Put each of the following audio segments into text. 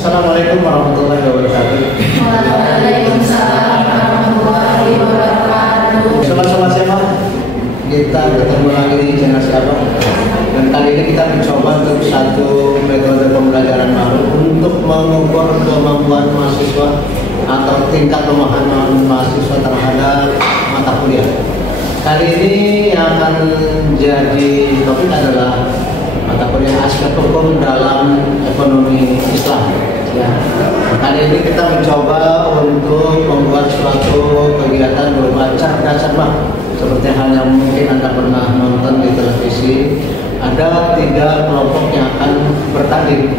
Assalamualaikum warahmatullahi wabarakatuh. Waalaikumsalam warahmatullahi wabarakatuh. Sobat-sobat SMA, kita ketemu lagi di channel Siapa. Dan kali ini kita mencoba untuk satu metode pembelajaran baru untuk mengukur kemampuan mahasiswa atau tingkat pemahaman mahasiswa terhadap mata kuliah. Kali ini yang akan jadi topik adalah mata kuliah aspek hukum dalam ekonomi Islam. Ya. Kali ini kita mencoba untuk membuat suatu kegiatan berupa cerdas cermat, seperti halnya mungkin Anda pernah nonton di televisi. Ada 3 kelompok yang akan bertanding,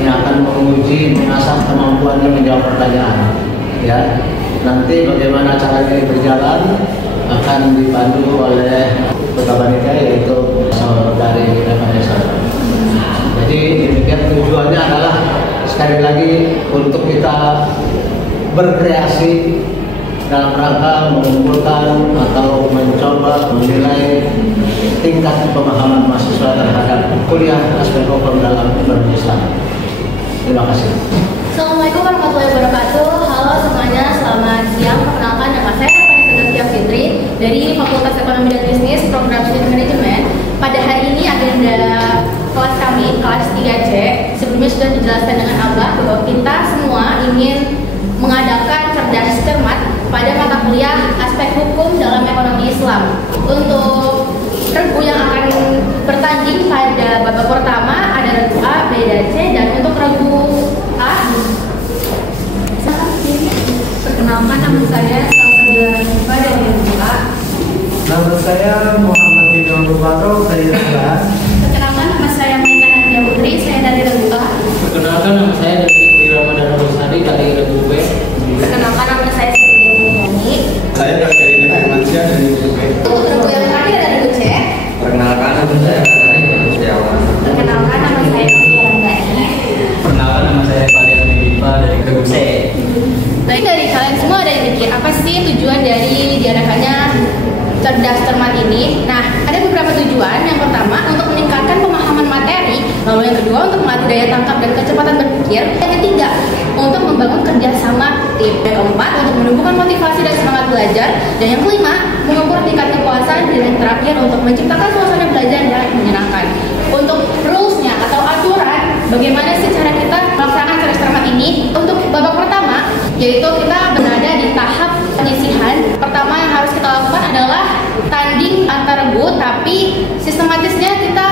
yang akan menguji mengasah kemampuannya menjawab pertanyaan. Ya, nanti bagaimana caranya ini berjalan akan dipandu oleh ketua panitia, yaitu dari Vanessa. Jadi demikian, tujuannya adalah sekali lagi untuk kita berkreasi dalam rangka mengumpulkan atau mencoba menilai tingkat pemahaman mahasiswa terhadap kuliah aspek hukum dalam ekonomi Islam. Terima kasih. Assalamualaikum warahmatullahi wabarakatuh. Halo semuanya, selamat siang. Perkenalkan, nama saya Vanessa Fitri dari Fakultas Ekonomi dan Bisnis Program Studi Manajemen. Pada hari ini agenda kelas kami, kelas 3C, sebelumnya sudah dijelaskan dengan Abah bahwa kita semua ingin mengadakan cerdas cermat pada mata kuliah aspek hukum dalam ekonomi Islam. Untuk regu yang akan bertanding pada babak pertama ada regu A, B, dan C, dan untuk regu A, perkenalkan nama saya Salvador dari regu A. Nama saya Muhammad Ridwan Rubaro dari regu A. Perkenalkan nama saya Maika Nadia Putri, saya dari regu A. Perkenalkan nama saya Dwi Ramadan Rosadi dari regu B. Perkenalkan nama saya Siti Mulyani. Saya Kakak Firmansyah dari regu B. Untuk regu yang terakhir ada regu C. Perkenalkan nama saya Kakak Setiawan. Perkenalkan nama saya Novia Ranggani. Perkenalkan nama saya Fadian Dipa dari regu C. Baik, dari kalian semua ada yang mikir apa sih tujuan dari diadakannya cerdas cermat ini? Nah, ada beberapa tujuan. Yang pertama, untuk meningkatkan pemahaman materi. Lalu yang kedua, untuk melatih daya tangkap dan kecepatan berpikir. Yang ketiga, untuk membangun kerjasama tim. Yang keempat, untuk menumbuhkan motivasi dan semangat belajar. Dan yang kelima, mengukur tingkat kepuasan. Dan yang terakhir, untuk menciptakan suasana belajar yang menyenangkan. Untuk rules-nya atau aturan, bagaimana sih cara kita melaksanakan cerdas cermat ini? Untuk babak pertama, yaitu kita berada di tahap penyisihan. Pertama yang harus kita lakukan adalah tanding antar regu, tapi sistematisnya kita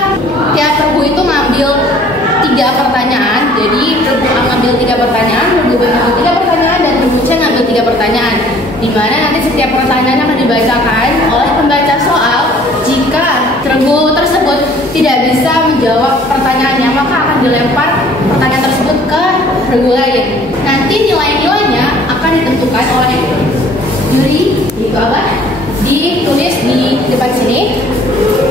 tiap regu itu ngambil 3 pertanyaan. Jadi regu A ngambil 3 pertanyaan, regu B ngambil 3 pertanyaan, dan regu C ngambil 3 pertanyaan. Di mana nanti setiap pertanyaan akan dibacakan oleh pembaca soal. Jika regu tersebut tidak bisa menjawab pertanyaannya, maka akan dilempar pertanyaan tersebut ke regu lain. Nanti nilai-nilainya akan ditentukan oleh juri di bawah, ditulis di depan sini.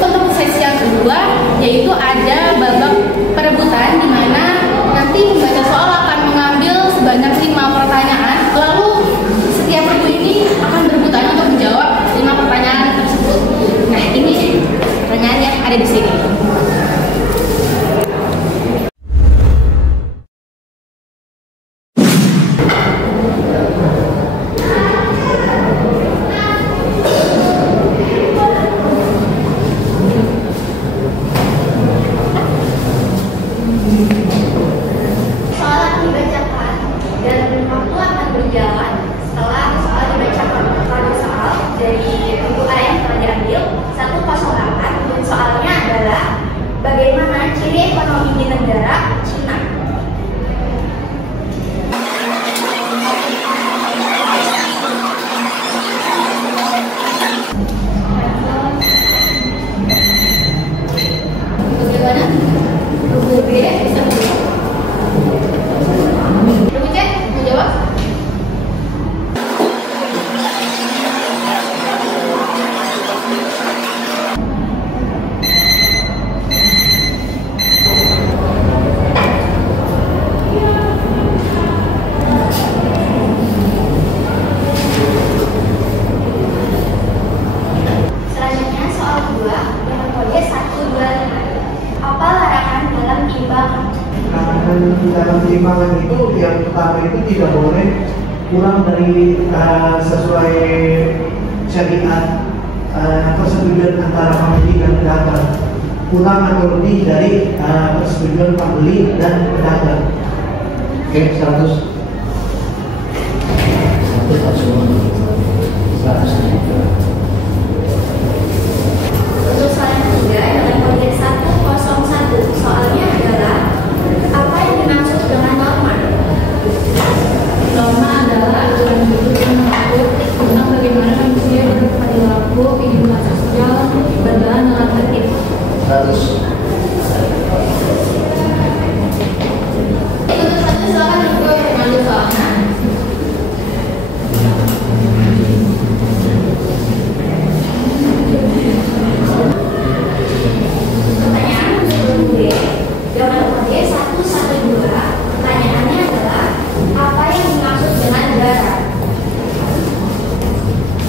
Untuk sesi yang kedua, yaitu ada babak perebutan, di mana nanti pembaca soal akan mengambil sebanyak 5 pertanyaan. Lalu setiap regu ini akan berebutan untuk menjawab 5 pertanyaan tersebut. Nah, ini pertanyaannya ada di sini. itu yang pertama itu tidak boleh kurang dari sesuai syariat persetujuan antara pembeli dan pedagang, kurang atau lebih dari persetujuan pembeli dan pedagang. Oke, 100. 100. Untuk soal yang ketiga dalam kode 101, soalnya adalah apa yang dimaksud dengan norma? Norma adalah aturan hidup yang mengatur tentang bagaimana manusia berperilaku, kehidupan sosial, berjalan dengan tertib. 100. Untuk satu silakan ibu mengambil soalnya. Pertanyaan untuk B, jawaban kode 112. Pertanyaannya adalah apa yang dimaksud dengan garam?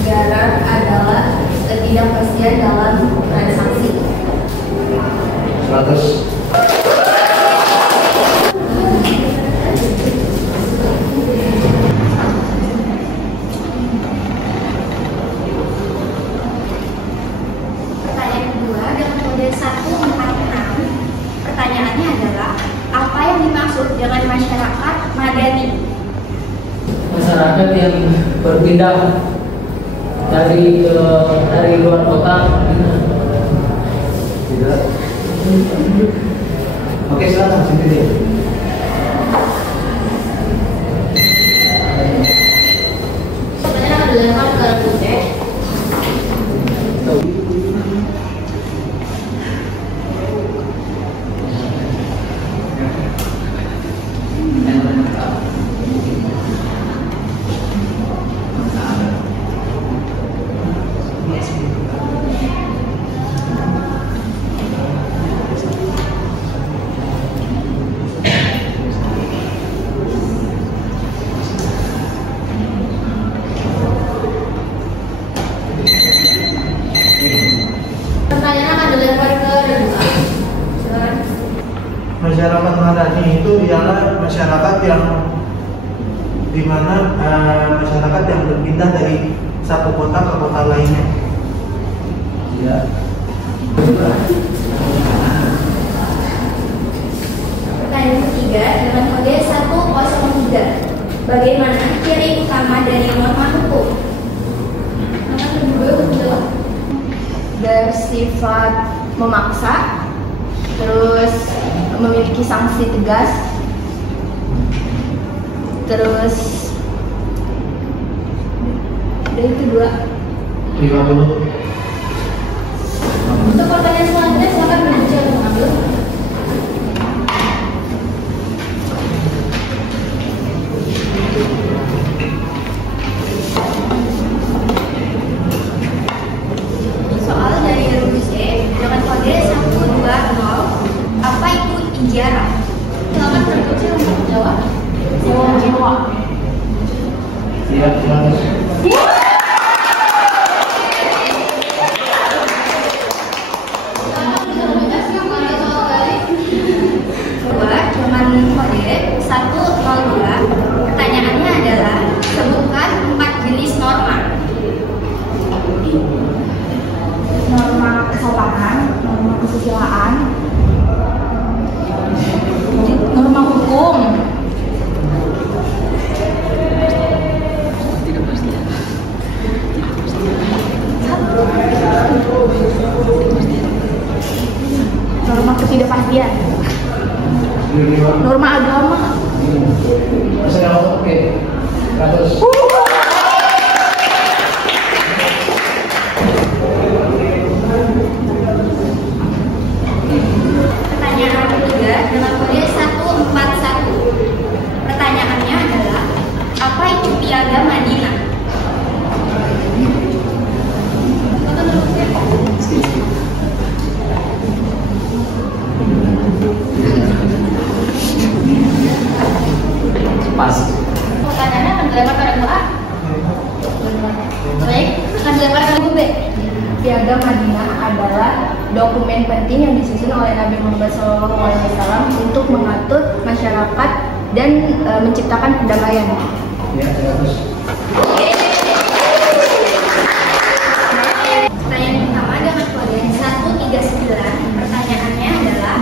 Garam adalah ketidakpastian dalam transaksi. 100. Pertanyaan kedua dengan kode 146. Pertanyaannya adalah apa yang dimaksud dengan masyarakat madani? Masyarakat yang berpindah dari luar kota. Tidak. Oke, silakan sini deh. Pertanyaan akan dilempar ke kode. Pertanyaan akan dilempar ke kedua. Silakan. Masyarakat madani itu ialah masyarakat yang dimana masyarakat yang berpindah dari satu kota ke kota lainnya. Ya. Pertanyaan ketiga dengan kode 103. Bagaimana ciri utama dari norma hukum? Maka kedua betul. Bersifat memaksa, terus memiliki sanksi tegas, terus dari kedua. 50. Untuk pertanyaan selanjutnya silakan manajer mengambil. Soal dari rumus E dengan kode 120. Apa itu ijarah? Silakan manajer untuk menjawab. Sewa. Siap, 100. Dengan kode 102. Pertanyaannya adalah sebutkan 4 jenis norma. Norma kesopanan, norma kesusilaan, norma hukum, norma ketidakpastian, norma agama. Oke. 100. Pertanyaan ketiga dengan kode 141. Pertanyaannya adalah apa itu piagam Madinah? Pas. Pertanyaannya akan dilempar pada A. Baik, akan dilempar ke B. Piagam Madinah adalah dokumen penting yang disusun oleh Nabi Muhammad SAW untuk mengatur masyarakat dan menciptakan perdamaian. Ya, terus. Pertanyaan pertama dengan kode 139. Pertanyaannya adalah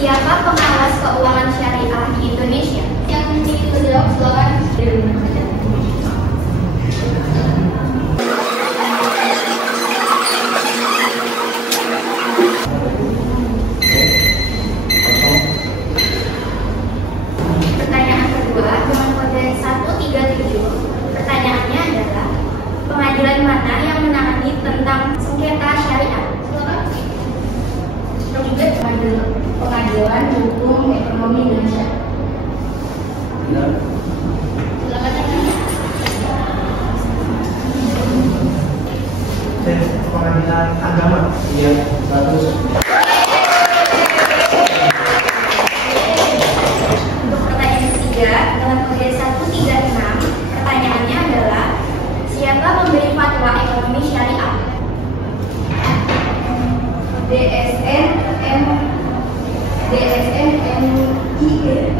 siapa pengawas keuangan syariah di Indonesia? Yang dijawab silakan. Pertanyaan kedua dengan kode 137. Pertanyaannya adalah pengadilan mana yang menangani tentang sengketa syariah? Juga pengadilan hukum ekonomi Indonesia. Pengadilan agama. Iya, 100. Untuk pertanyaan ketiga dengan kode 136. Pertanyaannya adalah siapa pemberi fatwa ekonomi syariah?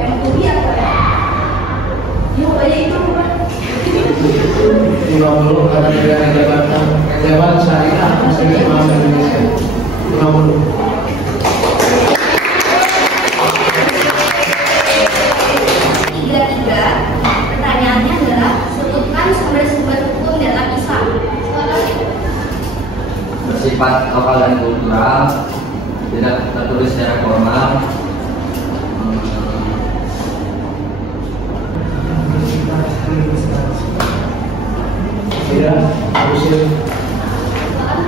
MUI apa ya? Yuk, aja itu bukan? 50 kata pidana jabatan syariah Muslim Indonesia. 50. Pertanyaannya adalah sebutkan sumber-sumber hukum dalam Islam. Bersifat lokal dan kultural, tidak tertulis secara formal. Tidak, usil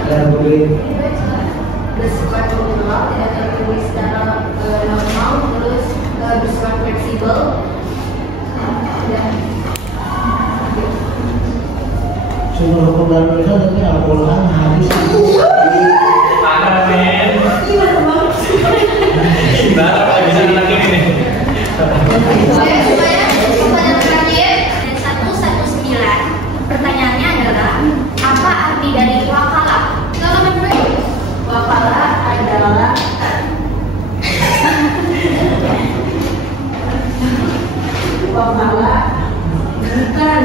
dan publik. Bersifat kultural, tidak tertulis secara normal, terus bersifat fleksibel. Sumber hukum dalam Indonesia tapi Al-Quran, hadis. Parah men. Ibarat nggak bisa lagi ini. Pertanyaan terakhir 119. Pertanyaannya adalah apa arti dari wakalah? Wakalah adalah bukan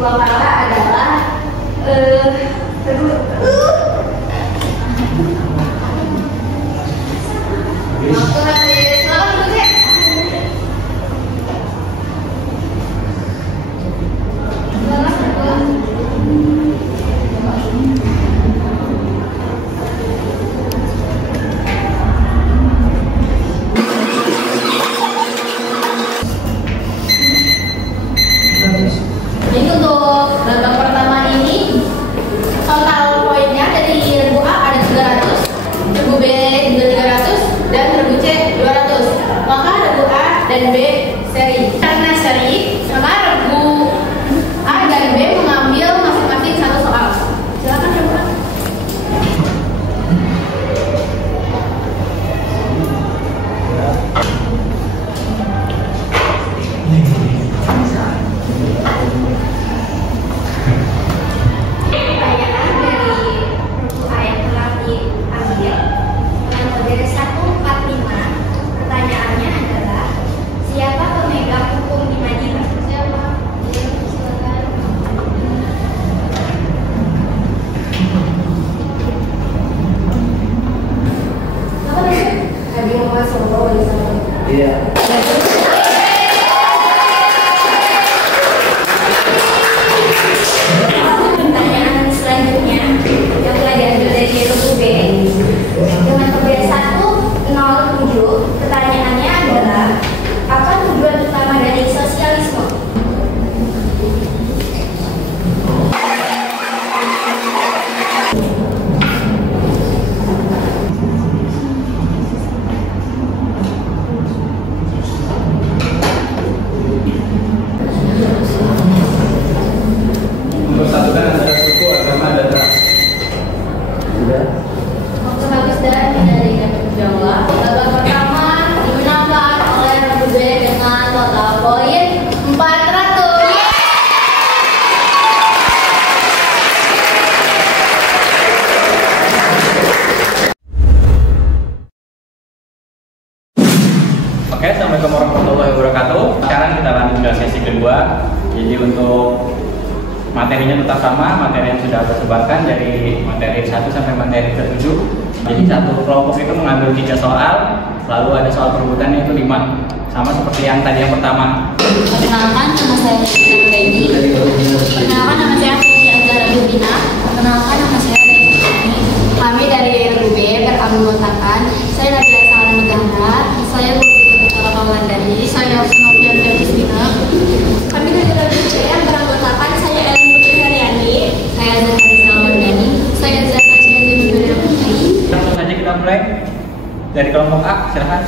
wakalah adalah Jadi untuk babak pertama ini total materi yang sudah aku sebarkan dari materi 1 sampai materi ke-7. Jadi satu kelompok itu mengambil 3 soal, lalu ada soal perebutan itu 5. Sama seperti yang tadi yang pertama. Perkenalkan, nama saya Reni. Perkenalkan, nama saya Azhara Yubina. Perkenalkan, nama saya Reni. Kami dari RUB beranggotakan saya Nabila Salam Negara, saya Guru Wulandari, saya Snovian Kristina. Kami dari RUB beranggotakan saya Ellen Putri Haryani, saya Zahari Salmandani, saya Zahra Syazuni Putri. Langsung saja kita mulai dari kelompok A, silahkan.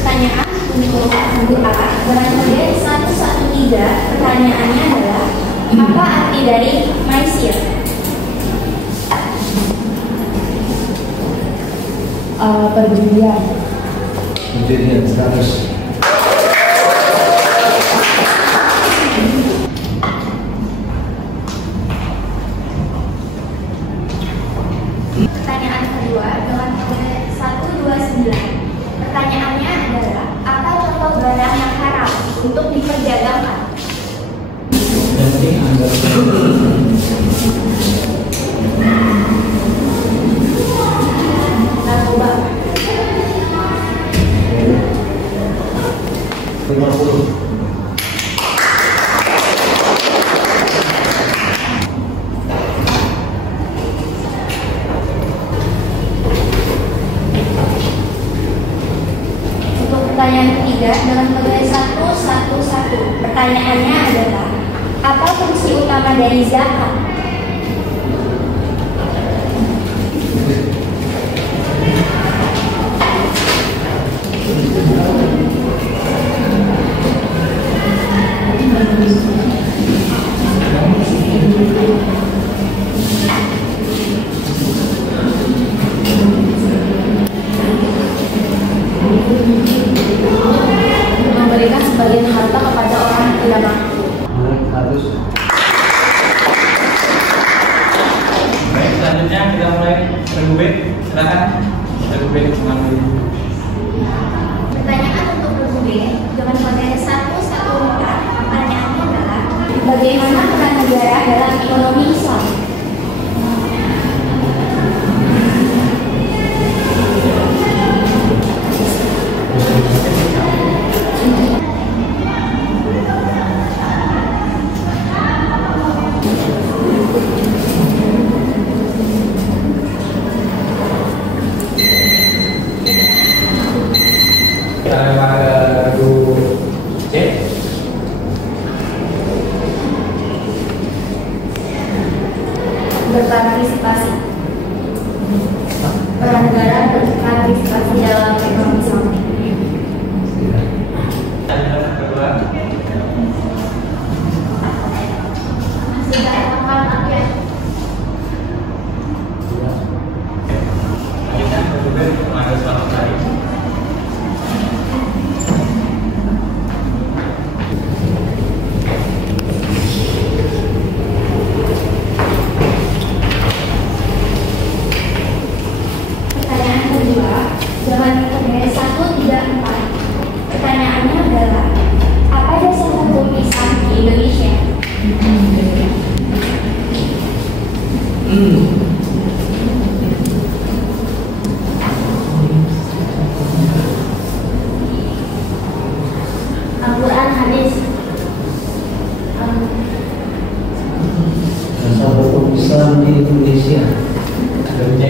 Pertanyaan untuk buku A berangkat 113. Pertanyaannya adalah apa arti dari maisir? Perdirian. Pendirian 100. Pertanyaan kedua dengan kode 129. Pertanyaannya adalah apa contoh barang yang haram untuk diperdagangkan? Narkoba. 50. Pertanyaan ketiga dengan kode 111. Pertanyaannya adalah apa fungsi utama dari zakat? Memberikan sebagian harta kepada orang yang tidak mampu. Harus. Baik, selanjutnya kita mulai RUB, silakan. RUB mengambil. Pertanyaan untuk buku B dengan kode 114. Pertanyaannya adalah bagaimana peran negara dalam ekonomi Islam? Kita pada buku C. Berpartisipasi. Peran negara berpartisipasi dalam ekonomi Islam. Pertanyaan kedua. Sudah akan akhir. Selanjutnya RUB mengambil soal tadi. Pertanyaan kedua dengan kode 134. Pertanyaannya adalah apa dasar hukum Islam di Indonesia? Al-Quran, hadis. Dasar hukum Islam di Indonesia. RUB.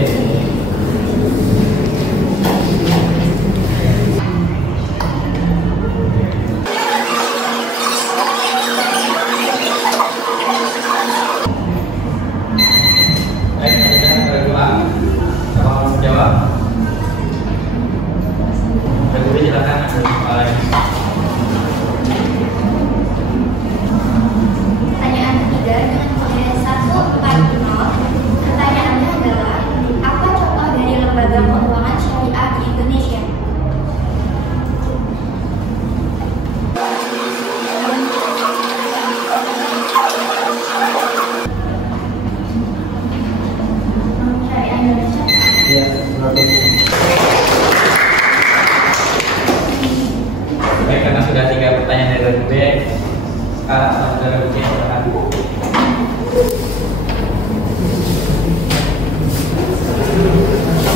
Baik, selanjutnya kedua. Siapa mau menjawab? RUB silakan ambil soalnya. Pertanyaan ketiga dengan kode 140. Pertanyaannya adalah apa karena sudah 3 pertanyaan dari B. Sekarang saudara B silakan.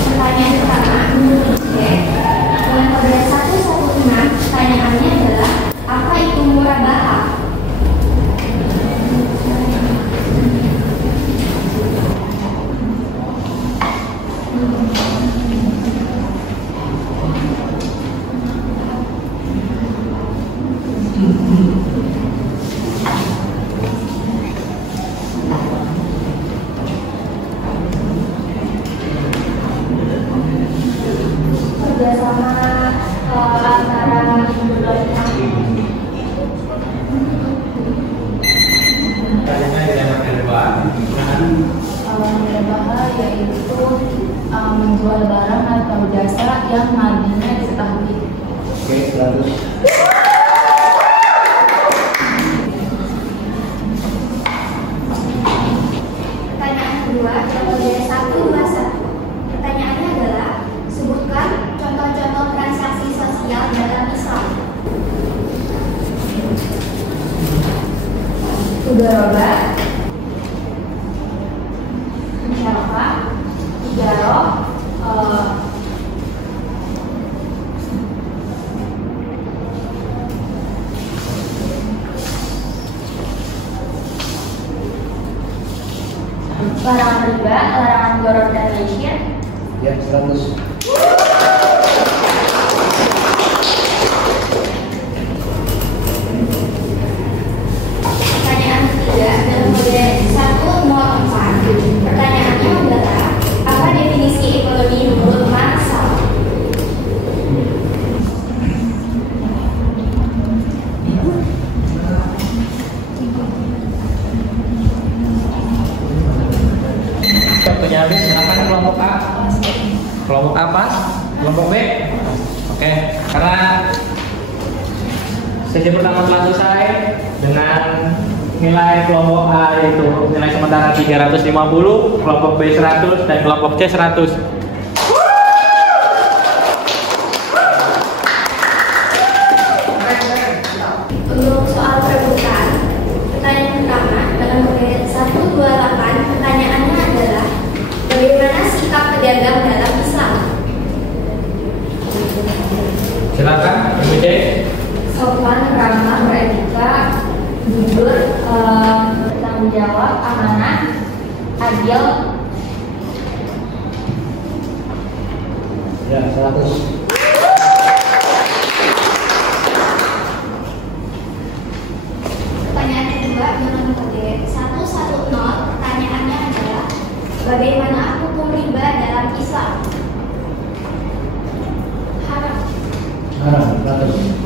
Pertanyaan pertama, dengan kode 116, pertanyaannya adalah apa itu murabaha? Kerjasama antara murabaha yaitu menjual barang atau jasa yang marginnya diketahui. Oke, 100. Pertanyaan kedua, kode 121. Pertanyaannya adalah sebutkan contoh-contoh transaksi sosial dalam Islam. Mudharabah, musyarakah, tijarah, Larangan riba, larangan goror dan maisir. Ya, 100. Pertanyaan ketiga dalam kode 104. Pertanyaannya adalah apa definisi ekonomi menurut Marshall? Waktunya habis, silakan kelompok A. Kelompok A pas? Kelompok B? Oke, karena sesi pertama telah selesai dengan nilai kelompok A yaitu nilai sementara 350, kelompok B 100 dan kelompok C 100. Untuk soal perebutan, pertanyaan pertama dalam kode 128, pertanyaannya adalah bagaimana sikap pedagang dalam Islam? Silakan, Ibu C. sopan, ramah, beretika, jujur, bertanggung jawab, amanah, adil. Ya, 100. Pertanyaan kedua dalam kode 110, pertanyaannya adalah bagaimana hukum riba dalam Islam? Haram. Haram, 100.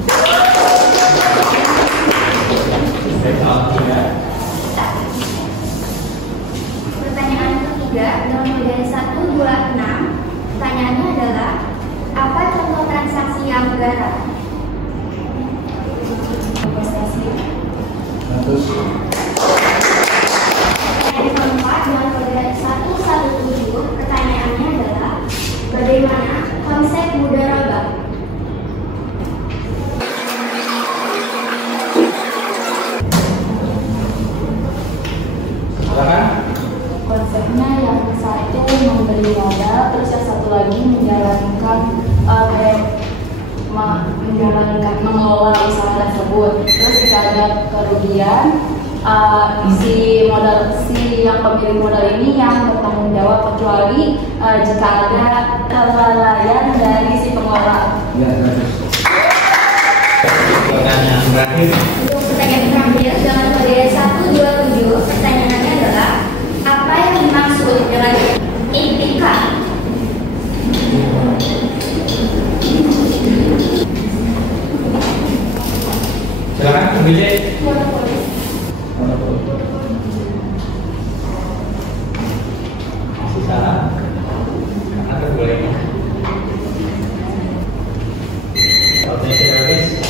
Pertanyaan ketiga dalam kode 126, pertanyaannya adalah apa contoh transaksi yang garang? Investasi. 100. Pertanyaan keempat dalam kode 117, pertanyaannya adalah bagaimana konsep mudharabah? Silakan. Konsepnya yang satu memberi modal, terus yang satu lagi menjalankan mengelola usaha tersebut. Terus jika ada kerugian, si yang pemilik modal ini yang bertanggung jawab kecuali jika ada kelalaian dari si pengelola. Ya, 100. Pertanyaan terakhir. Untuk pertanyaan terakhir dalam kode 127, pertanyaannya adalah apa yang dimaksud dengan iktikaf? Silakan, Ibu C. Monopolis. Masih salah. Karena terbolehnya. Oke, habis.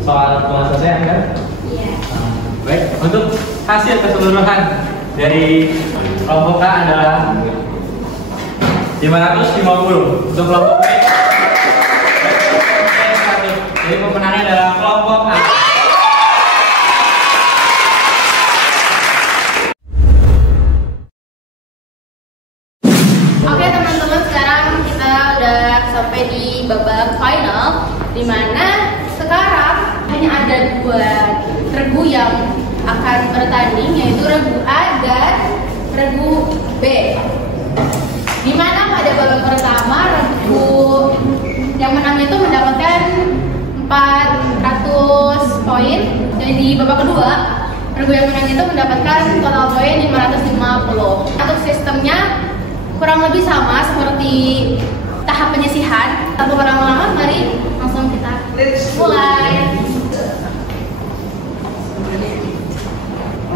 Soal telah selesai, kan? Iya. Baik, untuk hasil keseluruhan dari kelompok A adalah 550. Untuk kelompok B, jadi pemenangnya adalah kelompok bertanding, yaitu regu A dan regu B. Di mana pada babak pertama regu yang menang itu mendapatkan 400 poin, dan di babak kedua regu yang menang itu mendapatkan total poin 550. Untuk sistemnya kurang lebih sama seperti tahap penyisihan. Tanpa berlama-lama, mari langsung kita mulai.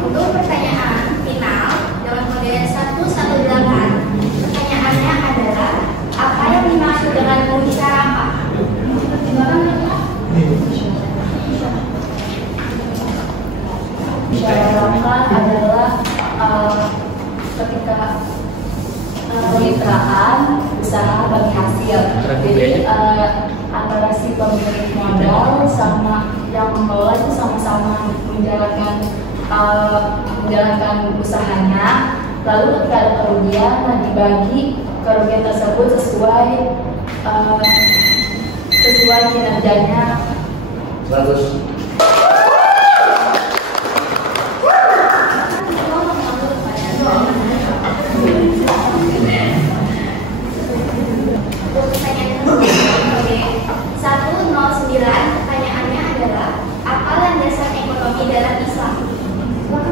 Untuk pertanyaan final dalam model 118, pertanyaannya adalah apa yang dimaksud dengan musyarakah? Musyarakah adalah ketika kemitraan usaha bagi hasil. Jadi antara si pemilik modal sama yang mengelola itu sama-sama menjalankan usahanya. Lalu ketika ada kerugian, dibagi kerugian tersebut sesuai kinerjanya. 100. Untuk pertanyaan 109, pertanyaannya adalah apa landasan ekonomi dalam Islam? Maka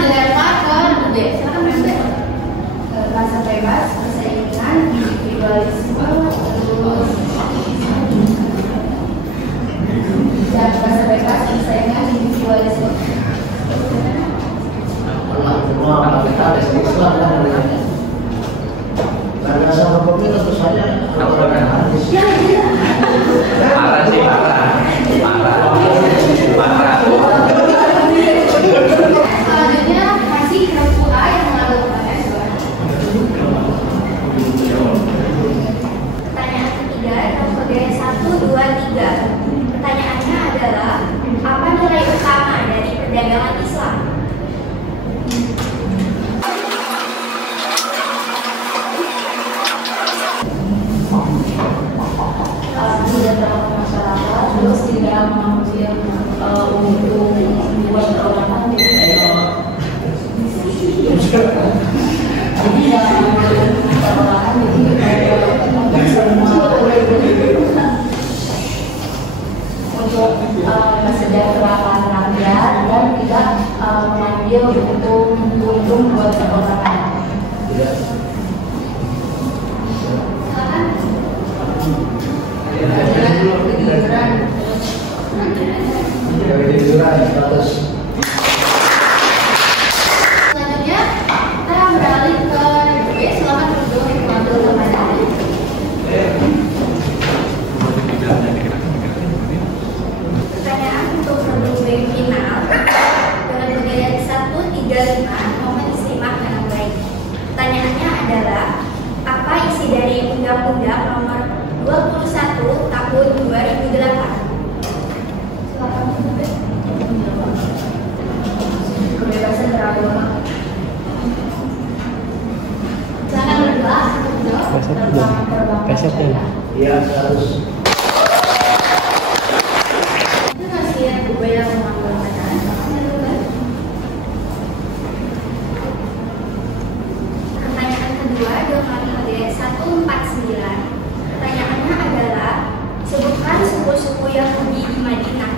dilempar ke B. Silakan Mas B. Rasa bebas, persaingan, individualisme, dan rasa bebas, persaingan, individualisme. Karena sama kopi tentu saja Marah sih, marah. Selanjutnya masih regu A yang mengambil pertanyaan. Pertanyaan ketiga dalam kode 123. Pertanyaannya adalah apa nilai utama dari perdagangan Islam? Kesejahteraan masyarakat, terus tidak mengambil untuk membuat perorangan, jadi perorangan, jadi semua untuk kesejahteraan rakyat dan tidak mengambil untung buat perorangan. Selanjutnya kita beralih ke regu B. Silakan duduk mengambil pertanyaan. Pertanyaan untuk regu B final dalam kode 135, mohon disimak dengan baik. Pertanyaannya adalah apa isi dari Undang-Undang Nomor 21 Tahun 2008? Kebebasan beragama. Silakan berdua untuk menjawab. Terbang. Iya, 100. Itu masih regu B yang mengambil pertanyaan. Pertanyaan kedua dalam kode 149. Pertanyaannya adalah sebutkan suku-suku Yahudi di Madinah.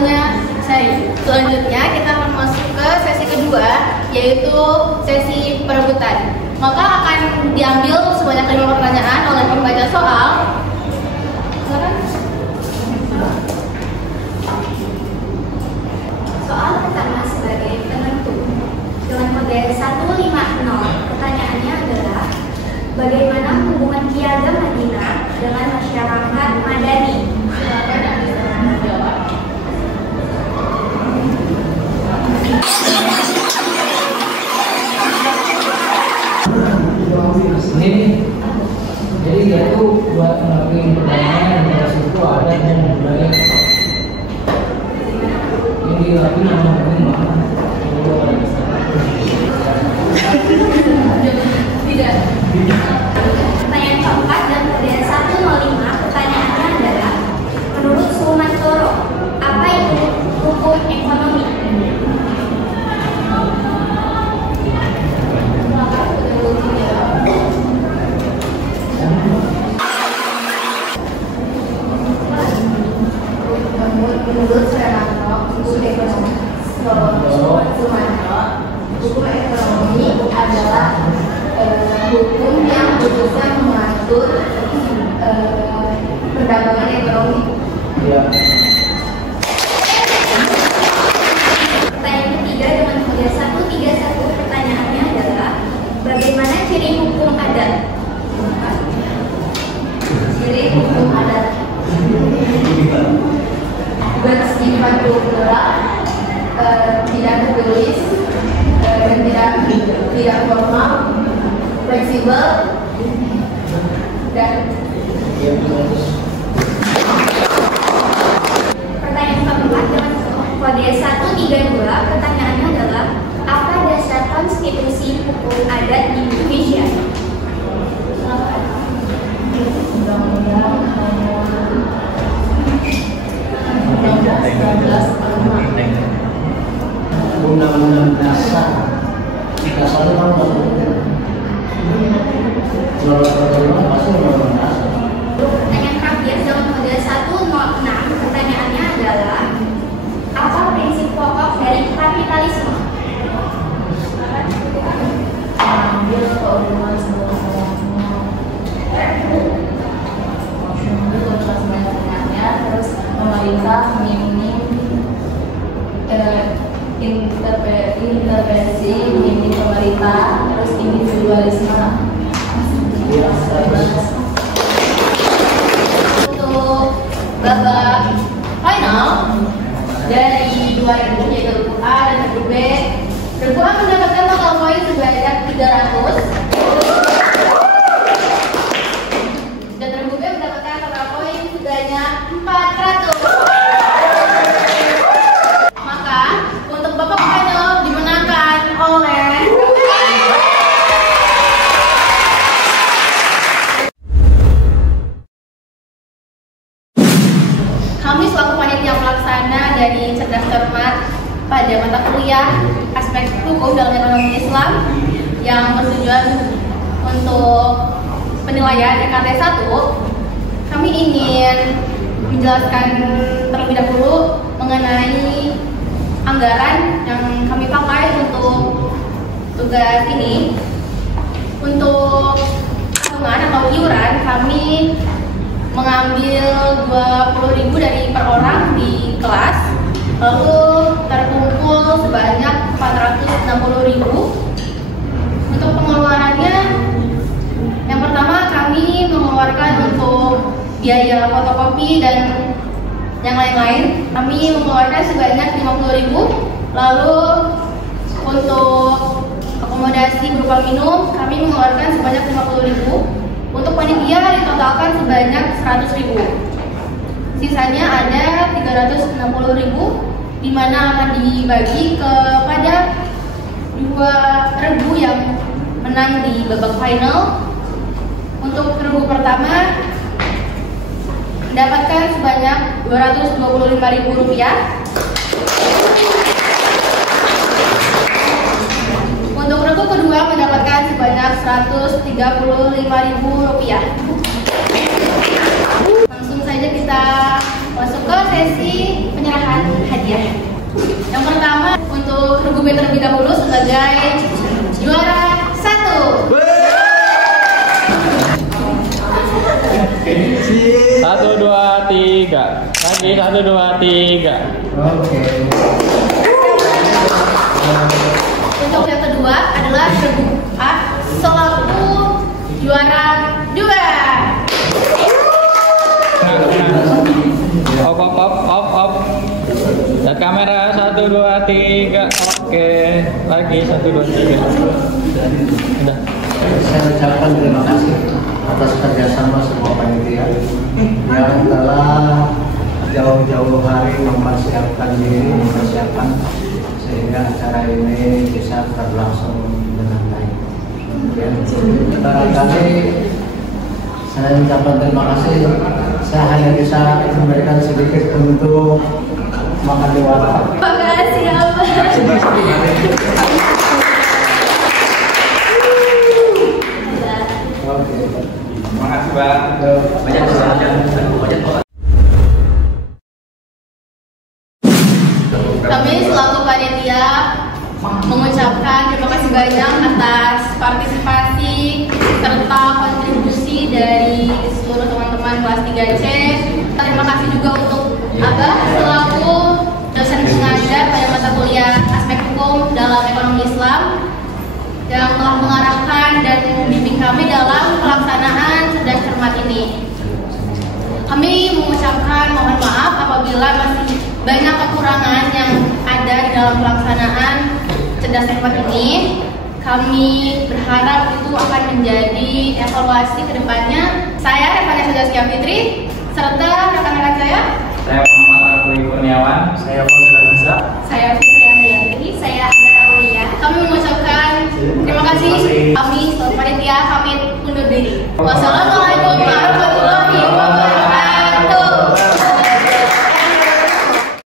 hasilnya. Selanjutnya kita akan masuk ke sesi kedua, yaitu sesi perebutan. Maka akan diambil sebanyak 5 pertanyaan oleh pembaca soal. Soal pertama sebagai penentu. Dengan kode 150, pertanyaannya adalah bagaimana hubungan Piagam Madinah dengan masyarakat Madani? Ini jadi dia tuh buat ngelakuin pertanyaan yang suku ada dan budaya ini dilakuin sama mana? Tidak. Pertanyaan keempat dan kode 105, pertanyaannya adalah menurut Sumantoro, apa itu hukum ekonomi? Menurut Serano, hukum ekonomi hukum ekonomi adalah hukum yang berusaha mengatur perdagangan ekonomi. Ya. Pertanyaan ketiga dengan kode 131, pertanyaannya adalah bagaimana ciri hukum adat? Ciri hukum adat bersifat kultural, tidak tertulis, dan tidak formal, fleksibel, dan Pertanyaan keempat dengan kode 132, pertanyaannya adalah apa dasar konstitusi hukum adat di Indonesia? Undang-Undang 1945. Undang-undang dasar itu kan pasti undang-undang dasar. Pertanyaan terakhir dengan kode 106, pertanyaannya adalah apa prinsip pokok dari kapitalisme? Mengambil keuntungan sebesar-besarnya, terus pemerintah minim intervensi, minim pemerintah, terus individualisme. Untuk babak final dari 2000, yaitu grup A dan grup B. Grup A mendapatkan total poin sebanyak 300 dan grup B mendapatkan total poin sebanyak 400. Maka untuk babak final dimenangkan oleh kami selaku panitia pelaksana dari Cerdas Cermat pada mata kuliah aspek hukum dalam ekonomi Islam yang bertujuan untuk penilaian EKT 1. Kami ingin menjelaskan terlebih dahulu mengenai anggaran yang kami pakai untuk tugas ini. Untuk tabungan atau iuran kami mengambil 20.000 dari per orang di kelas, lalu terkumpul sebanyak 460.000. Untuk pengeluarannya, yang pertama kami mengeluarkan untuk biaya fotokopi dan yang lain-lain, kami mengeluarkan sebanyak 50.000. Lalu untuk akomodasi berupa minum, kami mengeluarkan sebanyak 50.000. Untuk panitia ditotalkan sebanyak 100.000. Sisanya ada 360.000, di mana akan dibagi kepada 2 regu yang menang di babak final. Untuk regu pertama mendapatkan sebanyak Rp225.000. Untuk regu kedua mendapatkan sebanyak Rp135.000. Langsung saja kita masuk ke sesi penyerahan hadiah. terlebih dahulu sebagai juara 1. 1, 2, 3. Lagi 1, 2, 3. Oke. Untuk yang kedua adalah terbuka selaku juara 2. Off. Lihat kamera 1, 2, 3. Oke. Lagi 1, 2, 3. Udah. Saya ucapkan terima kasih atas kerjasama semua panitia yang telah jauh-jauh hari mempersiapkan diri, sehingga acara ini bisa berlangsung dengan baik. Ya. Barangkali saya ucapkan terima kasih. Saya hanya bisa memberikan sedikit untuk makan di warteg. Terima kasih Abah. Oke. Terima kasih, Bang. Kami selaku panitia mengucapkan terima kasih banyak atas partisipasi serta kontribusi dari seluruh teman-teman kelas 3C. Terima kasih juga untuk Abah selaku dosen pengajar pada mata kuliah aspek hukum dalam ekonomi Islam yang telah mengarahkan dan membimbing kami dalam pelaksanaan cerdas cermat ini. Kami mengucapkan mohon maaf apabila masih banyak kekurangan yang ada di dalam pelaksanaan cerdas cermat ini. Kami berharap itu akan menjadi evaluasi ke depannya. Saya Revania Sujaskia Fitri serta rekan-rekan saya. Saya Muhammad Rafli Kurniawan. Saya Fauzan Aziza. Saya Fitri Andrianti. Saya Andara Aulia. Kami mengucapkan terima kasih. Kami seluruh panitia pamit undur diri. Wassalamualaikum.